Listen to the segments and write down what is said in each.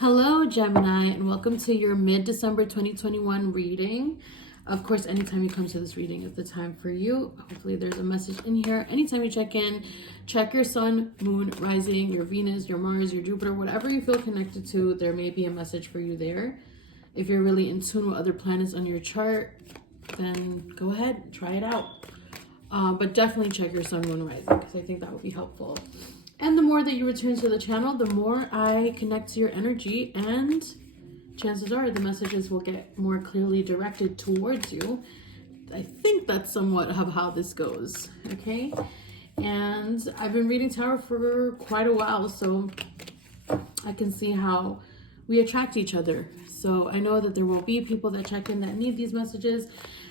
Hello, Gemini, and welcome to your mid-December 2021 reading. Of course, anytime you come to this reading is the time for you. Hopefully there's a message in here. Anytime you check in, check your sun, moon, rising, your Venus, your Mars, your Jupiter, whatever you feel connected to, there may be a message for you there. If you're really in tune with other planets on your chart, then go ahead, try it out. But definitely check your sun, moon, rising, because I think that would be helpful. And the more that you return to the channel, the more I connect to your energy, and chances are the messages will get more clearly directed towards you. I think that's somewhat of how this goes, okay? And I've been reading tarot for quite a while, so I can see how we attract each other. So I know that there will be people that check in that need these messages,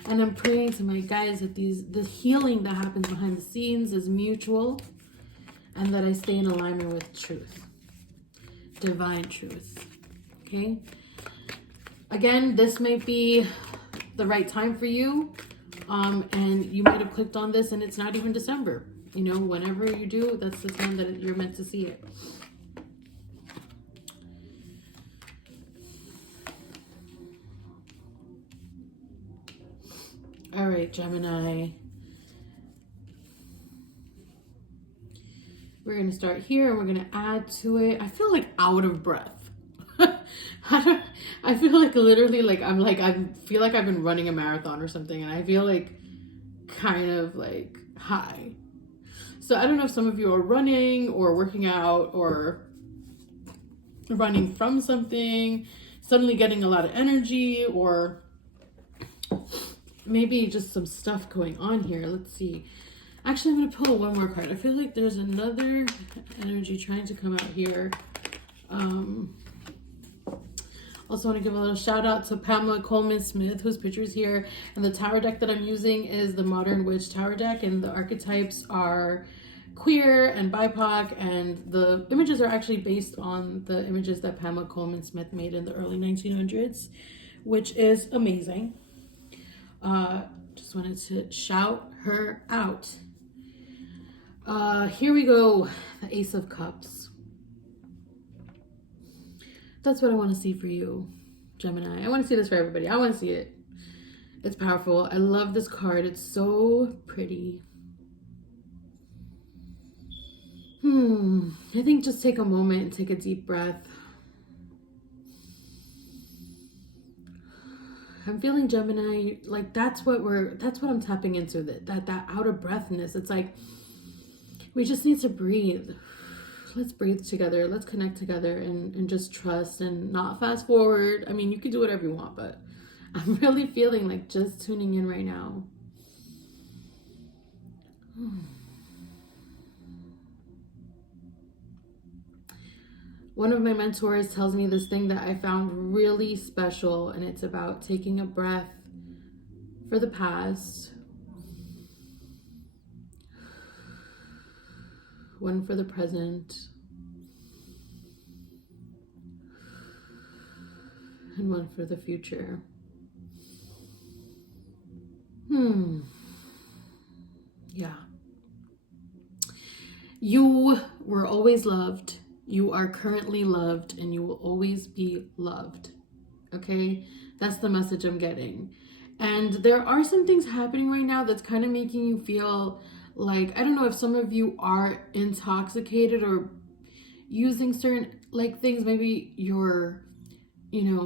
and I'm praying to my guides that the healing that happens behind the scenes is mutual, and that I stay in alignment with truth, divine truth, okay? Again, this may be the right time for you, and you might have clicked on this and it's not even December. You know, whenever you do, that's the time that you're meant to see it. All right, Gemini. We're going to start here and we're going to add to it. I feel like out of breath. I feel like literally I feel like I've been running a marathon or something, and I feel like kind of like high. So I don't know if some of you are running or working out or running from something, suddenly getting a lot of energy, or maybe just some stuff going on here. Let's see. Actually, I'm going to pull one more card. I feel like there's another energy trying to come out here. Also want to give a little shout out to Pamela Coleman Smith, whose picture is here. And the tarot deck that I'm using is the Modern Witch Tarot deck. And the archetypes are queer and BIPOC. And the images are actually based on the images that Pamela Coleman Smith made in the early 1900s, which is amazing. Just wanted to shout her out. Here we go. The Ace of Cups. That's what I want to see for you, Gemini. I want to see this for everybody. I want to see it. It's powerful. I love this card. It's so pretty. I think just take a moment and take a deep breath. I'm feeling, Gemini, like that's what I'm tapping into, that out of breathness. It's like we just need to breathe. Let's breathe together. Let's connect together and just trust and not fast forward. I mean, you can do whatever you want, but I'm really feeling like just tuning in right now. One of my mentors tells me this thing that I found really special, and it's about taking a breath for the past, one for the present, and one for the future. Yeah. You were always loved. You are currently loved, and you will always be loved. Okay? That's the message I'm getting. And there are some things happening right now that's kind of making you feel like, I don't know if some of you are intoxicated or using certain things. Maybe you're,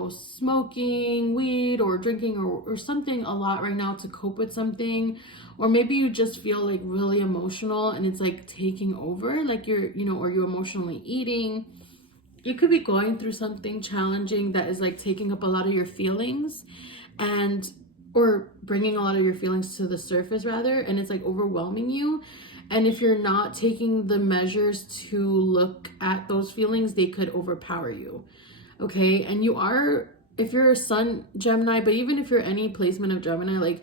smoking weed or drinking or something a lot right now to cope with something. Or maybe you just feel like really emotional and it's like taking over, like you're, or you're emotionally eating. You could be going through something challenging that is like taking up a lot of your feelings or bringing a lot of your feelings to the surface rather. And it's like overwhelming you. And if you're not taking the measures to look at those feelings, they could overpower you. Okay. And if you're a sun Gemini, but even if you're any placement of Gemini,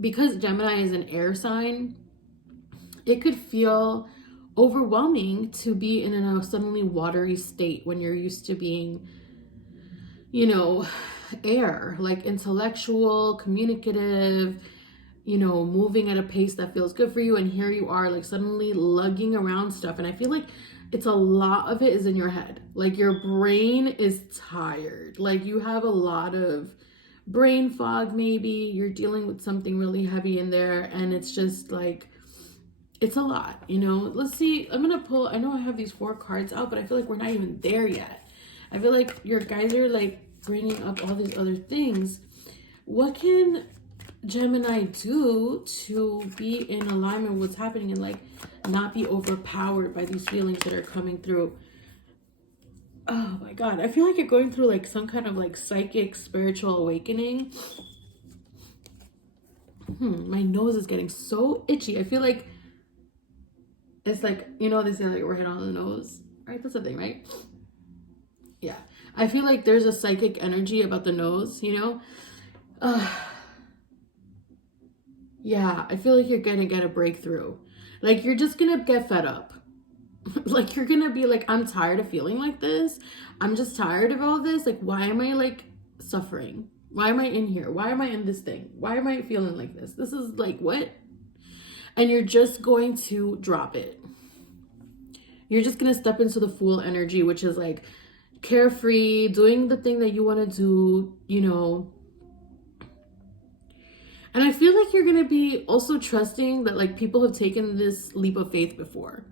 because Gemini is an air sign, it could feel overwhelming to be in a suddenly watery state when you're used to being, air, like intellectual, communicative, moving at a pace that feels good for you. And here you are like suddenly lugging around stuff. And I feel like it's a lot of it is in your head. Like your brain is tired. Like you have a lot of brain fog, maybe you're dealing with something really heavy in there, and it's just like, it's a lot, you know. Let's see, I'm gonna pull, I know I have these 4 cards out, but I feel like we're not even there yet. I feel like your guys are like bringing up all these other things. What can Gemini do to be in alignment with what's happening and like not be overpowered by these feelings that are coming through? Oh my God, I feel like you're going through like some kind of like psychic spiritual awakening. My nose is getting so itchy. I feel like it's like, you know, they say like we're hit on the nose, right? That's the thing, right? Yeah, I feel like there's a psychic energy about the nose, you know. Yeah, I feel like you're gonna get a breakthrough. Like you're just gonna get fed up. Like you're gonna be like, I'm tired of feeling like this. I'm just tired of all this. Like, why am I like suffering? Why am I in here? Why am I in this thing? Why am I feeling like this? This is like, what? And you're just going to drop it. You're just gonna step into the Fool energy, which is like carefree, doing the thing that you want to do, you know. And I feel like you're gonna be also trusting that like people have taken this leap of faith before.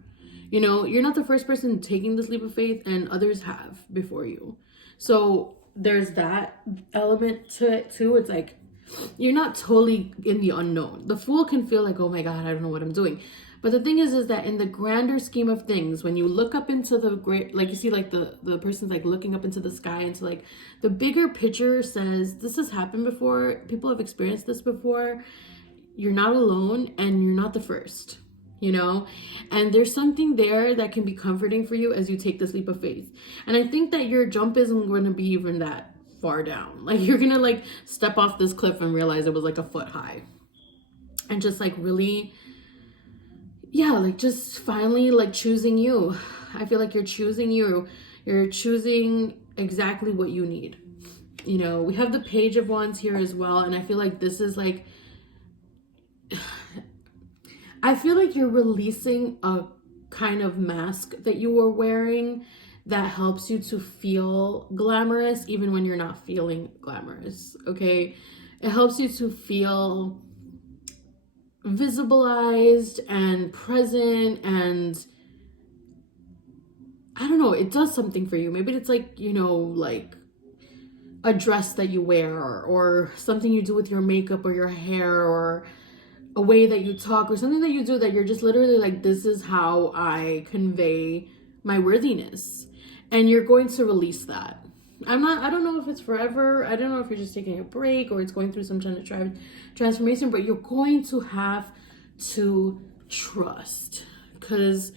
You know, you're not the first person taking this leap of faith, and others have before you. So there's that element to it too. It's like you're not totally in the unknown. The Fool can feel like, oh my God, I don't know what I'm doing. But the thing is that in the grander scheme of things, when you look up into the great, like you see like the person's like looking up into the sky, into like the bigger picture says, this has happened before. People have experienced this before. You're not alone, and you're not the first. You know, and there's something there that can be comforting for you as you take this leap of faith. And I think that your jump isn't going to be even that far down. Like you're going to like step off this cliff and realize it was like a foot high. And just like really, yeah, like just finally like choosing you. I feel like you're choosing you. You're choosing exactly what you need. You know, we have the Page of Wands here as well. And I feel like this is like, I feel like you're releasing a kind of mask that you were wearing that helps you to feel glamorous even when you're not feeling glamorous, okay? It helps you to feel visibilized and present, and I don't know, it does something for you. Maybe it's like, you know, like a dress that you wear, or something you do with your makeup or your hair, or a way that you talk, or something that you do that you're just literally like, this is how I convey my worthiness. And you're going to release that. I don't know if it's forever. I don't know if you're just taking a break or it's going through some kind of transformation, but you're going to have to trust, because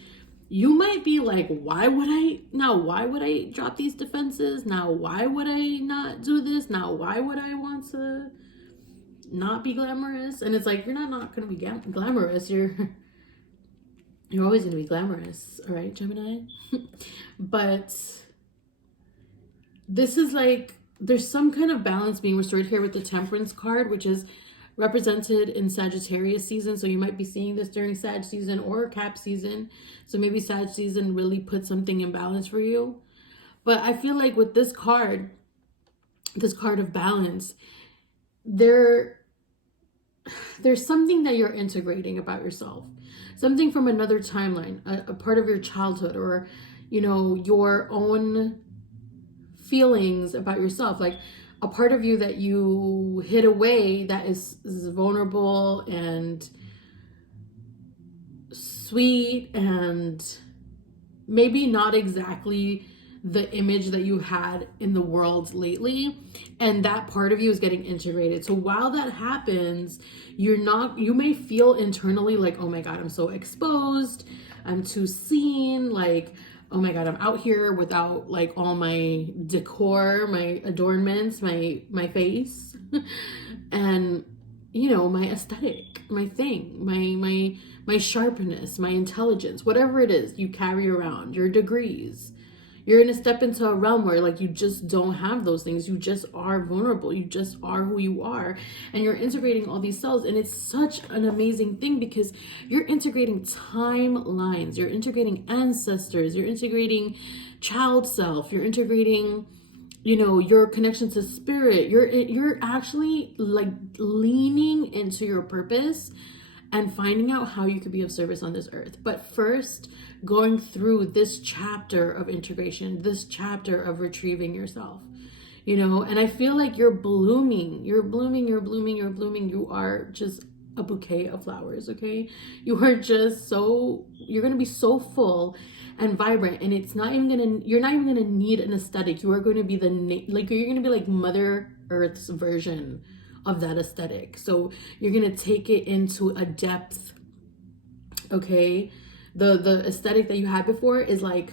you might be like, why would I drop these defenses? Now, why would I not do this? Now, why would I want to not be glamorous? And it's like, you're not going to be glamorous. You're always going to be glamorous. All right, Gemini. But this is like, there's some kind of balance being restored here with the Temperance card, which is represented in Sagittarius season. So you might be seeing this during Sag season or Cap season. So maybe Sag season really put something in balance for you. But I feel like with this card of balance, there's something that you're integrating about yourself, something from another timeline, a part of your childhood, or, you know, your own feelings about yourself, like a part of you that you hid away that is vulnerable and sweet, and maybe not exactly the image that you had in the world lately, and that part of you is getting integrated. So while that happens, you may feel internally like, oh my God, I'm so exposed, I'm too seen, like, oh my God, I'm out here without like all my decor, my adornments, my face, and, you know, my aesthetic, my thing, my sharpness, my intelligence, whatever it is you carry around, your degrees, You're going to step into a realm where like you just don't have those things. You just are vulnerable. You just are who you are. And you're integrating all these cells. And it's such an amazing thing because you're integrating timelines. You're integrating ancestors. You're integrating child self. You're integrating, you know, your connection to spirit. You're actually like leaning into your purpose and finding out how you could be of service on this earth. But first, going through this chapter of integration, this chapter of retrieving yourself, you know, and I feel like you're blooming. You're blooming, you're blooming, you're blooming. You are just a bouquet of flowers, okay? You are just so, you're going to be so full and vibrant, and it's not even going to, you're not even going to need an aesthetic. You are going to be like, you're going to be like Mother Earth's version of that aesthetic. So you're gonna take it into a depth, okay? The aesthetic that you had before is like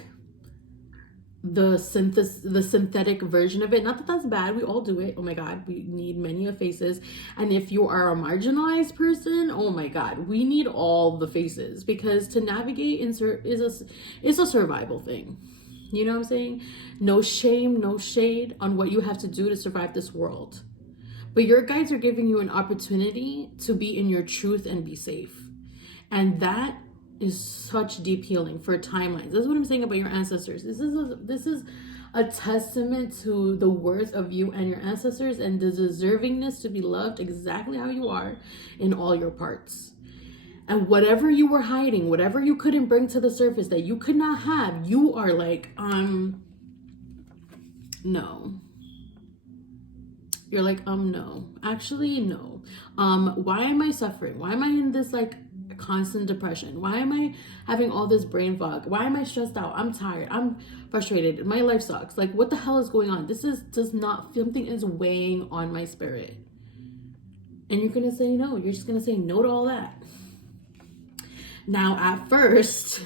the synthetic version of it. Not that that's bad, we all do it. Oh my god, we need many of faces. And if you are a marginalized person, oh my god, we need all the faces, because to navigate is a survival thing. You know what I'm saying? No shame, no shade on what you have to do to survive this world. But your guides are giving you an opportunity to be in your truth and be safe. And that is such deep healing for timelines. That's what I'm saying about your ancestors. This is a testament to the worth of you and your ancestors and the deservingness to be loved exactly how you are in all your parts. And whatever you were hiding, whatever you couldn't bring to the surface that you could not have, you are like, no. You're like, no, actually, no. Why am I suffering? Why am I in this like constant depression? Why am I having all this brain fog? Why am I stressed out? I'm tired. I'm frustrated. My life sucks. Like, what the hell is going on? Something is weighing on my spirit. And you're going to say no. You're just going to say no to all that. Now, at first,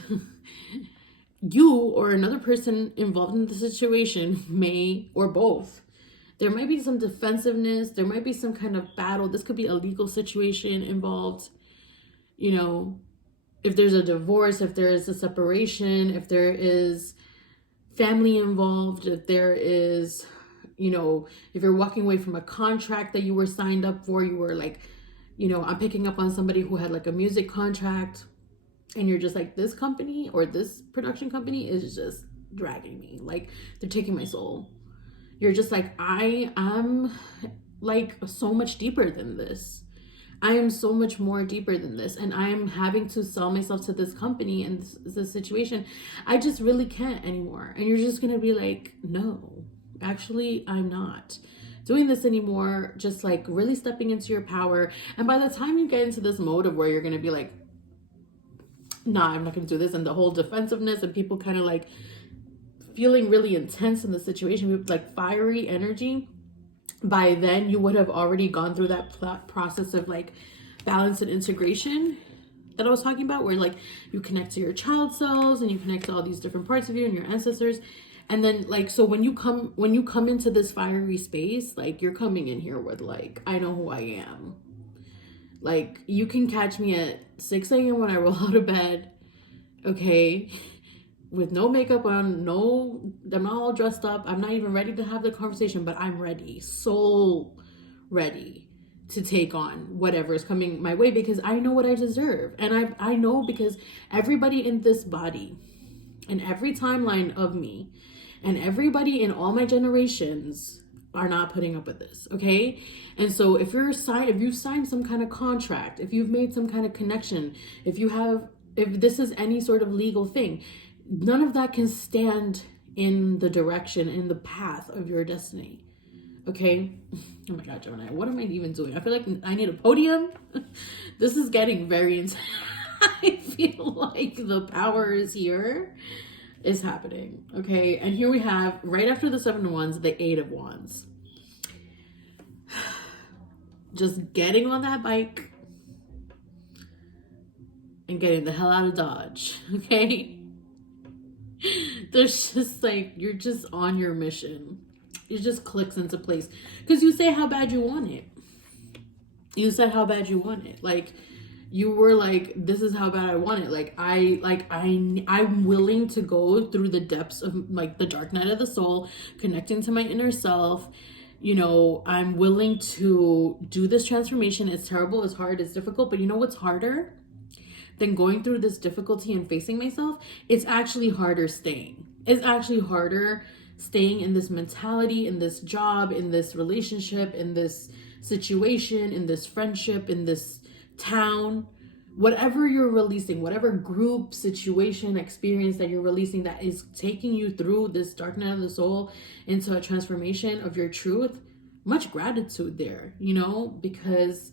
you or another person involved in the situation may, or both, there might be some defensiveness. There might be some kind of battle. This could be a legal situation involved. You know, if there's a divorce, if there is a separation, if there is family involved, if there is, you know, if you're walking away from a contract that you were signed up for, you were like, you know, I'm picking up on somebody who had like a music contract, and you're just like, this company or this production company is just dragging me. Like, they're taking my soul. You're just like, I am like so much deeper than this. I am so much more deeper than this. And I am having to sell myself to this company and this situation. I just really can't anymore. And you're just going to be like, no, actually, I'm not doing this anymore. Just like really stepping into your power. And by the time you get into this mode of where you're going to be like, nah, I'm not going to do this. And the whole defensiveness and people kind of like feeling really intense in the situation with like fiery energy, by then you would have already gone through that process of like balance and integration that I was talking about, where like you connect to your child cells and you connect to all these different parts of you and your ancestors. And then like, so when you come into this fiery space, like you're coming in here with like, I know who I am. Like, you can catch me at 6 a.m. when I roll out of bed, okay, with no makeup on, I'm not all dressed up. I'm not even ready to have the conversation, but I'm ready, so ready to take on whatever is coming my way, because I know what I deserve. And I know, because everybody in this body and every timeline of me and everybody in all my generations are not putting up with this, okay? And so if you've signed some kind of contract, if you've made some kind of connection, if this is any sort of legal thing, none of that can stand in the direction, in the path of your destiny, okay? Oh my God, Gemini, what am I even doing? I feel like I need a podium. This is getting very intense. I feel like the power is here. Is happening, okay? And here we have, right after the 7 of Wands, the 8 of Wands. Just getting on that bike and getting the hell out of Dodge, okay? There's just like, you're just on your mission. It just clicks into place. Because you say how bad you want it. You said how bad you want it. Like, you were like, this is how bad I want it. I'm willing to go through the depths of like the dark night of the soul, connecting to my inner self. You know, I'm willing to do this transformation. It's terrible, it's hard, it's difficult, but you know what's harder than going through this difficulty and facing myself? It's actually harder staying. It's actually harder staying in this mentality, in this job, in this relationship, in this situation, in this friendship, in this town, whatever you're releasing, whatever group, situation, experience that you're releasing that is taking you through this dark night of the soul into a transformation of your truth. Much gratitude there, you know, because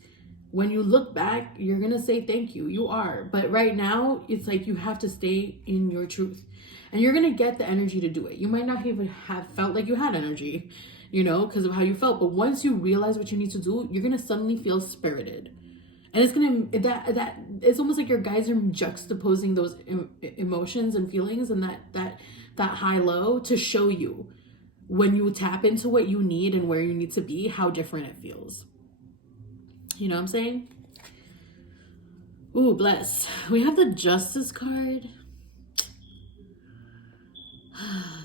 when you look back, you're gonna say thank you. You are. But right now, it's like you have to stay in your truth. And you're gonna get the energy to do it. You might not even have felt like you had energy, you know, because of how you felt. But once you realize what you need to do, you're gonna suddenly feel spirited. And it's gonna that it's almost like your guides are juxtaposing those emotions and feelings and that high low to show you when you tap into what you need and where you need to be, how different it feels. You know what I'm saying? Ooh, bless. We have the Justice card.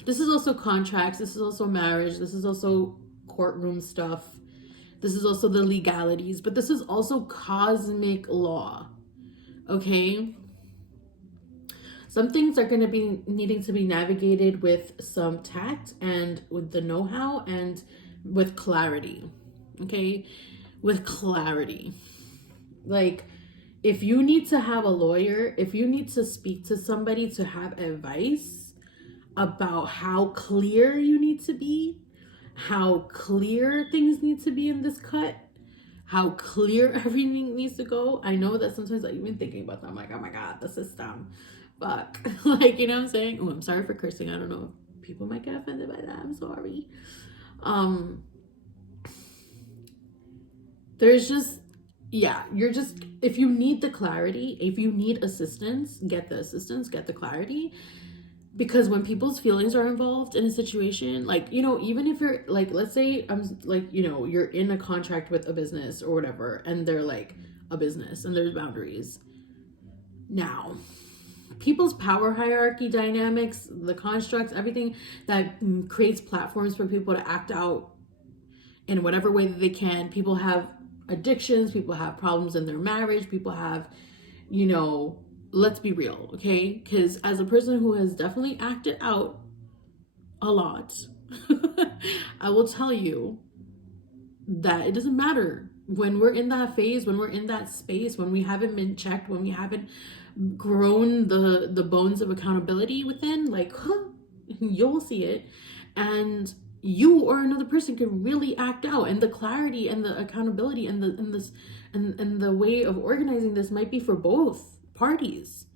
This is also contracts. This is also marriage. This is also courtroom stuff. This is also the legalities, but this is also cosmic law. Okay? Some things are going to be needing to be navigated with some tact and with the know-how and with clarity. Okay? With clarity. Like, if you need to have a lawyer, if you need to speak to somebody to have advice about how clear you need to be, how clear things need to be in this cut, how clear everything needs to go. I know that sometimes I've been thinking about that. I'm like, oh my God, the system. Fuck. Like, you know what I'm saying? Oh, I'm sorry for cursing. I don't know if people might get offended by that. I'm sorry. There's just, yeah, you're just, if you need the clarity, if you need assistance, get the assistance, get the clarity. Because when people's feelings are involved in a situation, like, you know, even if you're like, let's say I'm like, you know, you're in a contract with a business or whatever, and they're like a business and there's boundaries. Now, people's power hierarchy dynamics, the constructs, everything that creates platforms for people to act out in whatever way that they can. People have addictions, people have problems in their marriage, people have, you know, let's be real, okay? Because as a person who has definitely acted out a lot, I will tell you that it doesn't matter when we're in that phase, when we're in that space, when we haven't been checked, when we haven't grown the bones of accountability within, like, you'll see it. And you or another person can really act out, and the clarity and the accountability and the way of organizing this might be for both parties,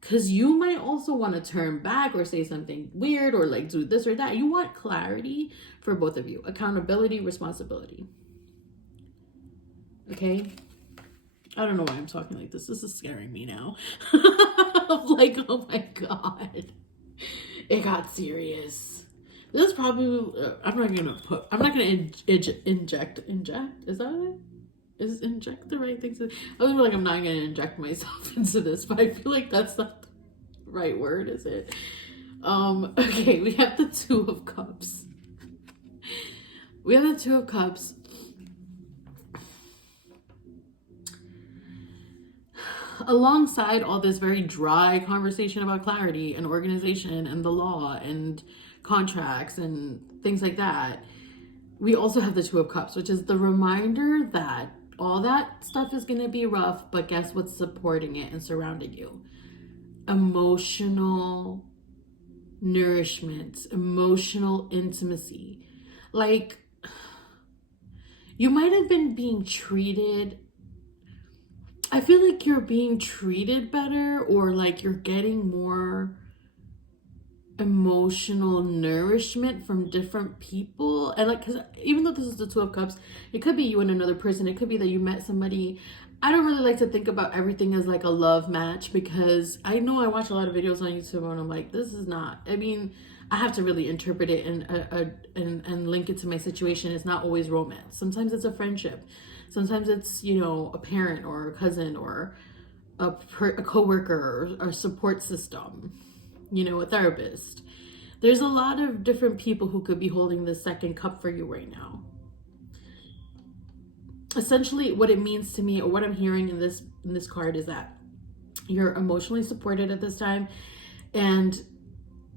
because you might also want to turn back or say something weird or like do this or that. You want clarity for both of you, accountability, responsibility. Okay, I don't know why I'm talking like this is scaring me now. I'm like, oh my God, it got serious. This is probably I'm not gonna inject, is that it? Is inject the right thing? I was like, I'm not gonna inject myself into this, but I feel like that's not the right word, is it? Okay, we have the Two of Cups. We have the Two of Cups. Alongside all this very dry conversation about clarity and organization and the law and contracts and things like that, we also have the Two of Cups, which is the reminder that all that stuff is going to be rough, but guess what's supporting it and surrounding you? Emotional nourishment, emotional intimacy. Like, you might have been being treated, I feel like you're being treated better, or like you're getting more emotional nourishment from different people. And like, because even though this is the Two of Cups, it could be you and another person. It could be that you met somebody. I don't really like to think about everything as like a love match, because I know I watch a lot of videos on YouTube and I'm like, this is not, I mean, I have to really interpret it and link it to my situation. It's not always romance. Sometimes it's a friendship. Sometimes it's, you know, a parent or a cousin or a coworker or a support system, you know, a therapist. There's a lot of different people who could be holding the second cup for you right now. Essentially, what it means to me, or what I'm hearing in this card, is that you're emotionally supported at this time, and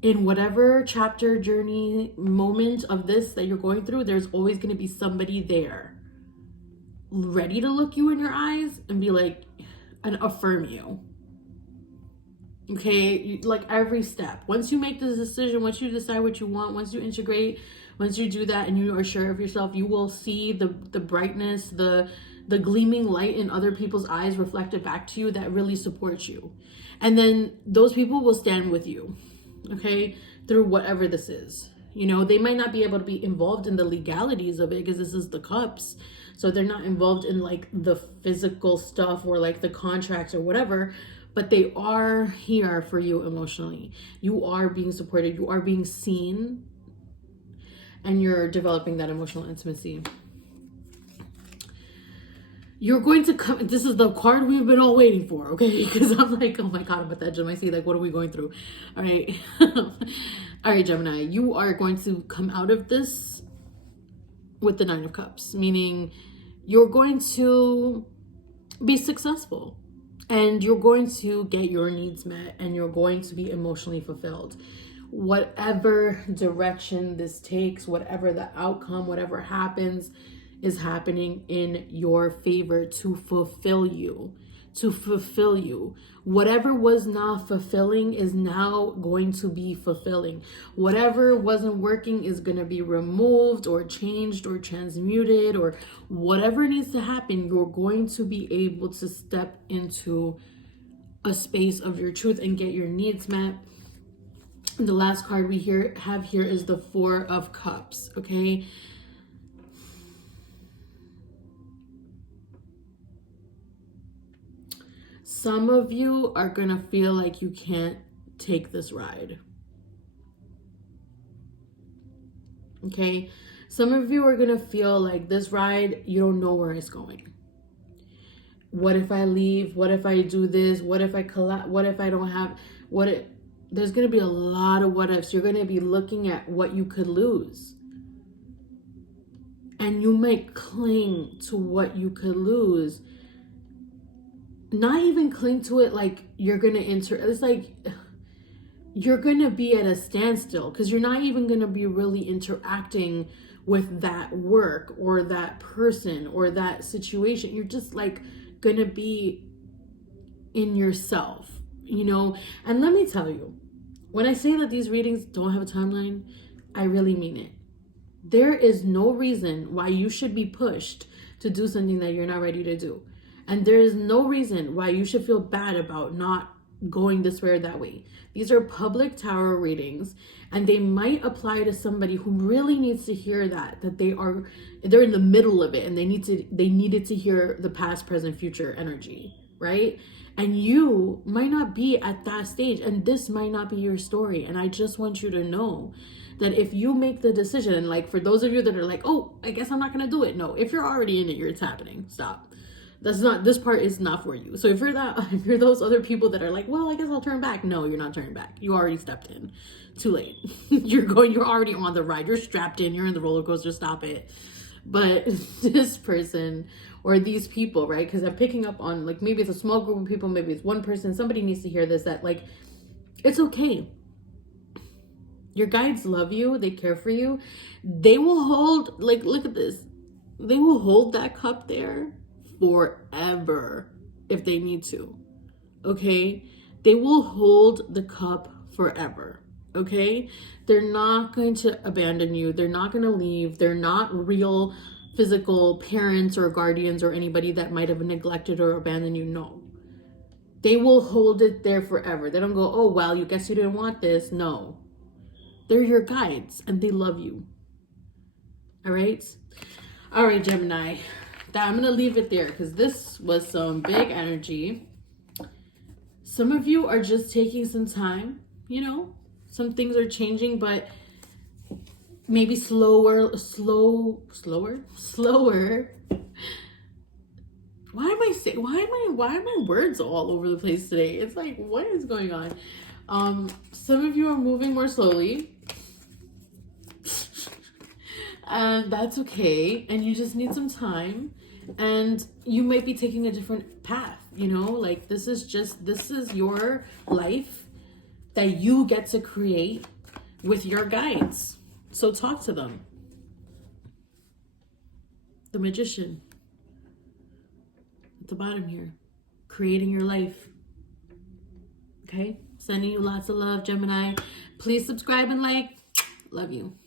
in whatever chapter, journey, moment of this that you're going through, there's always going to be somebody there ready to look you in your eyes and be like, and affirm you. Okay, like every step. Once you make this decision, once you decide what you want, once you integrate, once you do that and you are sure of yourself, you will see the brightness, the gleaming light in other people's eyes reflected back to you that really supports you. And then those people will stand with you, okay, through whatever this is. You know, they might not be able to be involved in the legalities of it because this is the cups. So they're not involved in like the physical stuff or like the contracts or whatever, but they are here for you emotionally. You are being supported, you are being seen, and you're developing that emotional intimacy. You're going to come, this is the card we've been all waiting for, okay? Because I'm like, oh my God, I'm at the edge of my seat. Like, what are we going through? All right. All right, Gemini, you are going to come out of this with the 9 of Cups, meaning you're going to be successful and you're going to get your needs met and you're going to be emotionally fulfilled. Whatever direction this takes, whatever the outcome, whatever happens, is happening in your favor to fulfill you, Whatever was not fulfilling is now going to be fulfilling. Whatever wasn't working is going to be removed or changed or transmuted, or whatever needs to happen. You're going to be able to step into a space of your truth and get your needs met. The last card we have here is the 4 of Cups, okay? Some of you are going to feel like you can't take this ride. Okay? Some of you are going to feel like this ride, you don't know where it's going. What if I leave? What if I do this? What if I collapse? What if I don't have? There's going to be a lot of what ifs. You're going to be looking at what you could lose. And you might cling to what you could lose. Not even cling to it like you're going to enter. It's like you're going to be at a standstill because you're not even going to be really interacting with that work or that person or that situation. You're just like going to be in yourself, you know? And let me tell you, when I say that these readings don't have a timeline, I really mean it. There is no reason why you should be pushed to do something that you're not ready to do. And there is no reason why you should feel bad about not going this way or that way. These are public tarot readings, and they might apply to somebody who really needs to hear that they're in the middle of it and they needed to hear the past, present, future energy, right? And you might not be at that stage, and this might not be your story. And I just want you to know that if you make the decision, like for those of you that are like, oh, I guess I'm not gonna do it. No, if you're already in it, it's happening. Stop. This part is not for you. So if you're those other people that are like, well, I guess I'll turn back. No, you're not turning back. You already stepped in. Too late. You're already on the ride. You're strapped in. You're in the roller coaster. Stop it. But this person or these people, right? Because I'm picking up on, like, maybe it's a small group of people, maybe it's one person. Somebody needs to hear this, that like, it's okay. Your guides love you. They care for you. They will hold, like, look at this. They will hold that cup there forever if they need to, okay? They will hold the cup forever, okay? They're not going to abandon you. They're not going to leave. They're not real physical parents or guardians or anybody that might have neglected or abandoned you. No. They will hold it there forever. They don't go, oh, well, you guess you didn't want this. No. They're your guides and they love you. All right? All right, Gemini. I'm going to leave it there because this was some big energy. Some of you are just taking some time, you know, Some things are changing, but maybe slower. Why are my words all over the place today? It's like, what is going on? Some of you are moving more slowly. And that's okay. And you just need some time. And you might be taking a different path, you know? Like, this is your life that you get to create with your guides. So talk to them. The Magician at the bottom here, creating your life. Okay, sending you lots of love, Gemini. Please subscribe and like. Love you.